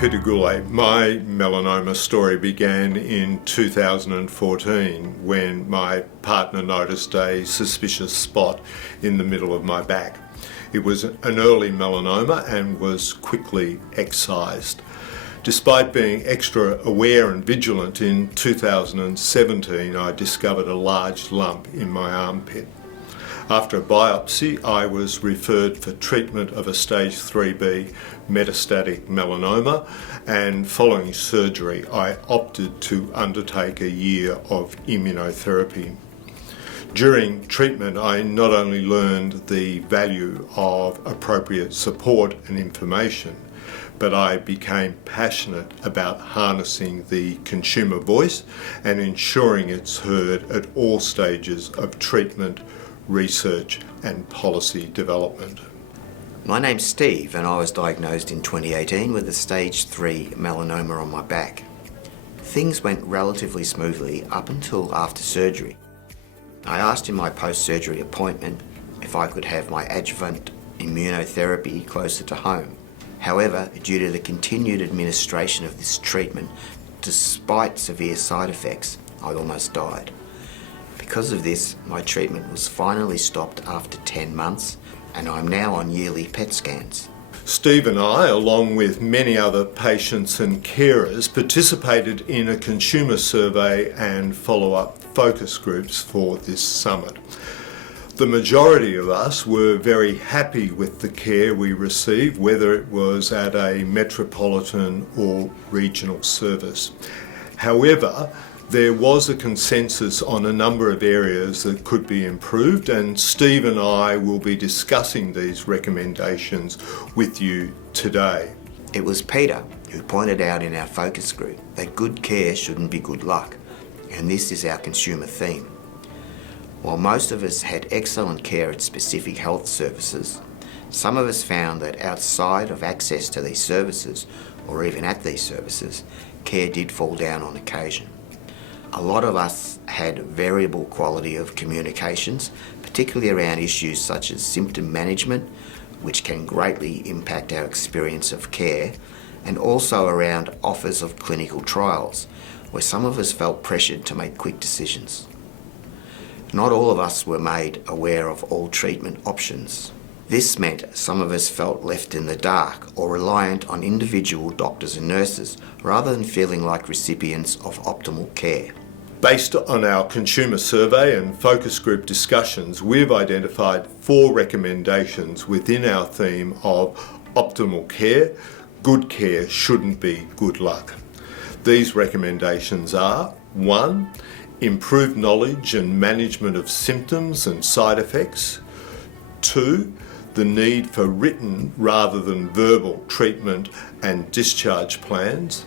Peter Gourlay. My melanoma story began in 2014 when my partner noticed a suspicious spot in the middle of my back. It was an early melanoma and was quickly excised. Despite being extra aware and vigilant, in 2017 I discovered a large lump in my armpit. After a biopsy, I was referred for treatment of a stage 3B metastatic melanoma, and following surgery I opted to undertake a year of immunotherapy. During treatment, I not only learned the value of appropriate support and information, but I became passionate about harnessing the consumer voice and ensuring it's heard at all stages of treatment, research and policy development. My name's Steve and I was diagnosed in 2018 with a stage 3 melanoma on my back. Things went relatively smoothly up until after surgery. I asked in my post-surgery appointment if I could have my adjuvant immunotherapy closer to home. However, due to the continued administration of this treatment, despite severe side effects, I almost died. Because of this, my treatment was finally stopped after 10 months and I'm now on yearly PET scans. Steve and I, along with many other patients and carers, participated in a consumer survey and follow-up focus groups for this summit. The majority of us were very happy with the care we received, whether it was at a metropolitan or regional service. However, there was a consensus on a number of areas that could be improved, and Steve and I will be discussing these recommendations with you today. It was Peter who pointed out in our focus group that good care shouldn't be good luck, and this is our consumer theme. While most of us had excellent care at specific health services, some of us found that outside of access to these services, or even at these services, care did fall down on occasion. A lot of us had variable quality of communications, particularly around issues such as symptom management, which can greatly impact our experience of care, and also around offers of clinical trials, where some of us felt pressured to make quick decisions. Not all of us were made aware of all treatment options. This meant some of us felt left in the dark or reliant on individual doctors and nurses rather than feeling like recipients of optimal care. Based on our consumer survey and focus group discussions, we've identified 4 recommendations within our theme of optimal care. Good care shouldn't be good luck. These recommendations are: 1. Improved knowledge and management of symptoms and side effects. 2. The need for written rather than verbal treatment and discharge plans.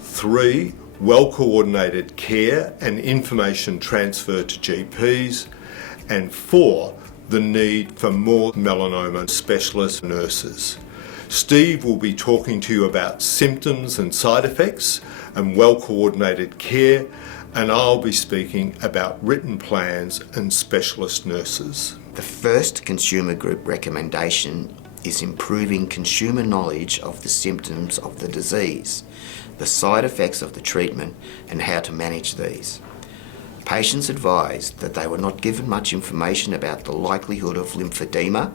3. Well-coordinated care and information transfer to GPs. And 4. The need for more melanoma specialist nurses. Steve will be talking to you about symptoms and side effects and well-coordinated care, and I'll be speaking about written plans and specialist nurses. The first consumer group recommendation is improving consumer knowledge of the symptoms of the disease, the side effects of the treatment, and how to manage these. Patients advised that they were not given much information about the likelihood of lymphedema,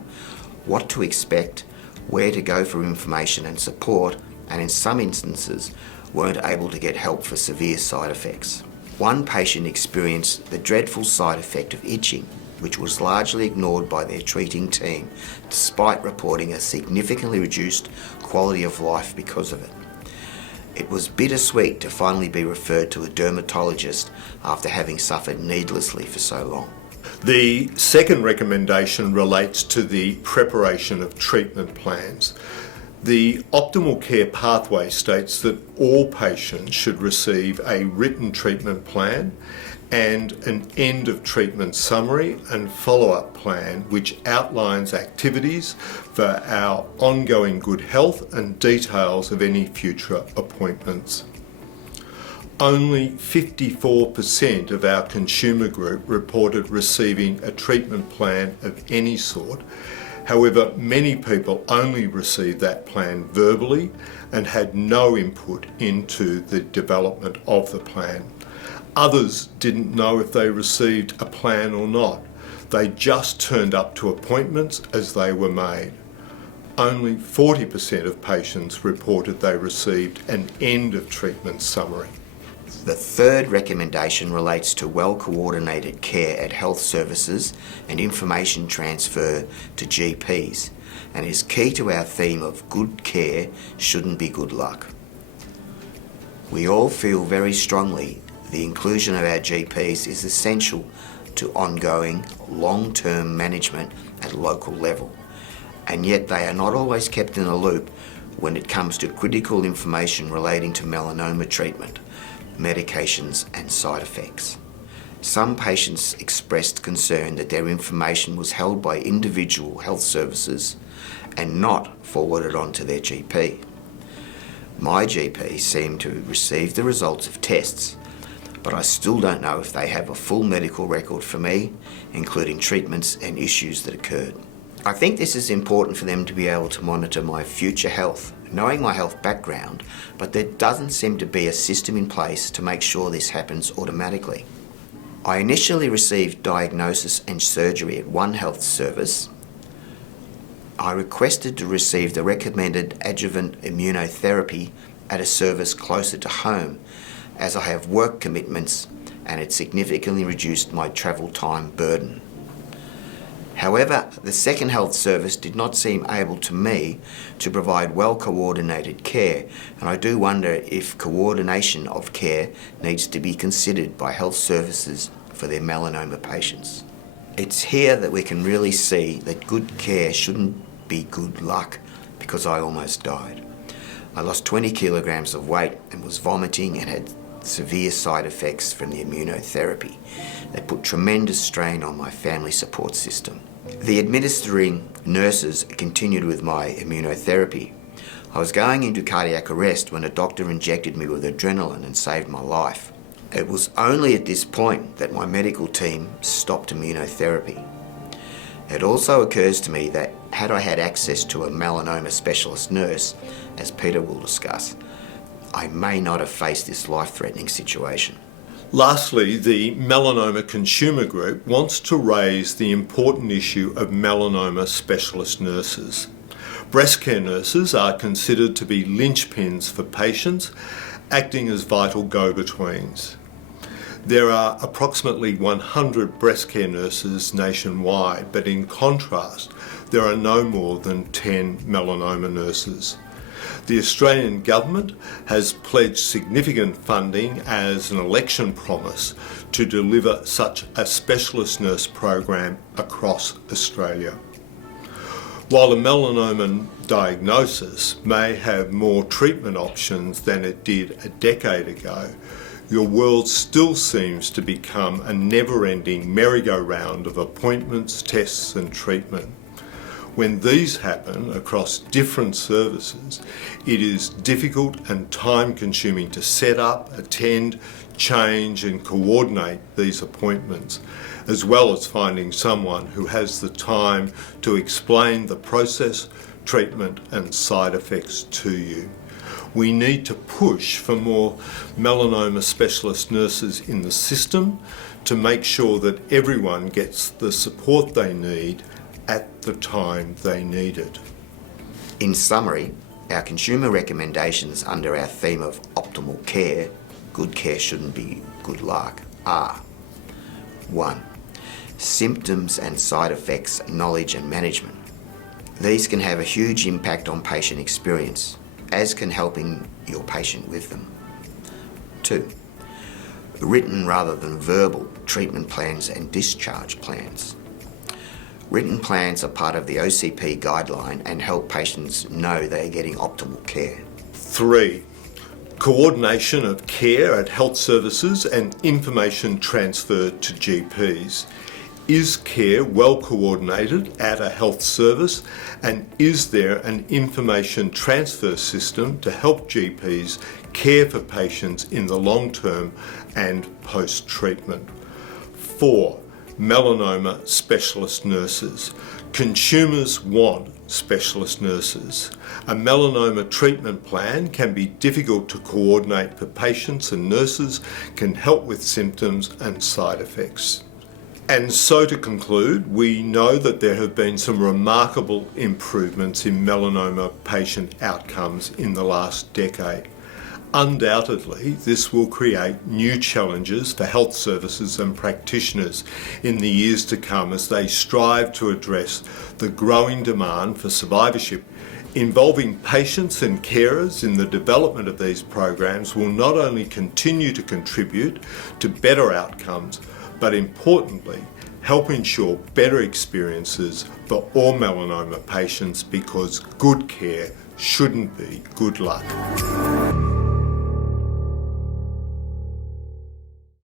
what to expect, where to go for information and support, and in some instances weren't able to get help for severe side effects. One patient experienced the dreadful side effect of itching, which was largely ignored by their treating team, despite reporting a significantly reduced quality of life because of it. It was bittersweet to finally be referred to a dermatologist after having suffered needlessly for so long. The second recommendation relates to the preparation of treatment plans. The optimal care pathway states that all patients should receive a written treatment plan and an end of treatment summary and follow-up plan which outlines activities for our ongoing good health and details of any future appointments. Only 54% of our consumer group reported receiving a treatment plan of any sort. However, many people only received that plan verbally and had no input into the development of the plan. Others didn't know if they received a plan or not. They just turned up to appointments as they were made. Only 40% of patients reported they received an end of treatment summary. The third recommendation relates to well-coordinated care at health services and information transfer to GPs, and is key to our theme of good care shouldn't be good luck. We all feel very strongly the inclusion of our GPs is essential to ongoing long-term management at local level, and yet they are not always kept in the loop when it comes to critical information relating to melanoma treatment, medications and side effects. Some patients expressed concern that their information was held by individual health services and not forwarded on to their GP. My GP seemed to receive the results of tests, but I still don't know if they have a full medical record for me, including treatments and issues that occurred. I think this is important for them to be able to monitor my future health, knowing my health background, but there doesn't seem to be a system in place to make sure this happens automatically. I initially received diagnosis and surgery at one health service. I requested to receive the recommended adjuvant immunotherapy at a service closer to home, as I have work commitments and it significantly reduced my travel time burden. However, the second health service did not seem able to me to provide well-coordinated care, and I do wonder if coordination of care needs to be considered by health services for their melanoma patients. It's here that we can really see that good care shouldn't be good luck, because I almost died. I lost 20 kilograms of weight and was vomiting and had severe side effects from the immunotherapy. They put tremendous strain on my family support system. The administering nurses continued with my immunotherapy. I was going into cardiac arrest when a doctor injected me with adrenaline and saved my life. It was only at this point that my medical team stopped immunotherapy. It also occurs to me that had I had access to a melanoma specialist nurse, as Peter will discuss, I may not have faced this life-threatening situation. Lastly, the Melanoma Consumer Group wants to raise the important issue of melanoma specialist nurses. Breast care nurses are considered to be linchpins for patients, acting as vital go-betweens. There are approximately 100 breast care nurses nationwide, but in contrast, there are no more than 10 melanoma nurses. The Australian government has pledged significant funding as an election promise to deliver such a specialist nurse program across Australia. While a melanoma diagnosis may have more treatment options than it did a decade ago, your world still seems to become a never-ending merry-go-round of appointments, tests and treatment. When these happen across different services, it is difficult and time-consuming to set up, attend, change and coordinate these appointments, as well as finding someone who has the time to explain the process, treatment and side effects to you. We need to push for more melanoma specialist nurses in the system to make sure that everyone gets the support they need at the time they need it. In summary, our consumer recommendations under our theme of optimal care, good care shouldn't be good luck, are 1. Symptoms and side effects, knowledge and management. These can have a huge impact on patient experience, as can helping your patient with them. 2. Written rather than verbal treatment plans and discharge plans. Written plans are part of the OCP guideline and help patients know they are getting optimal care. 3. Coordination of care at health services and information transfer to GPs. Is care well coordinated at a health service, and is there an information transfer system to help GPs care for patients in the long term and post-treatment? 4. Melanoma specialist nurses. Consumers want specialist nurses. A melanoma treatment plan can be difficult to coordinate for patients, and nurses can help with symptoms and side effects. And so to conclude, we know that there have been some remarkable improvements in melanoma patient outcomes in the last decade. Undoubtedly, this will create new challenges for health services and practitioners in the years to come as they strive to address the growing demand for survivorship. Involving patients and carers in the development of these programs will not only continue to contribute to better outcomes, but importantly, help ensure better experiences for all melanoma patients, because good care shouldn't be good luck.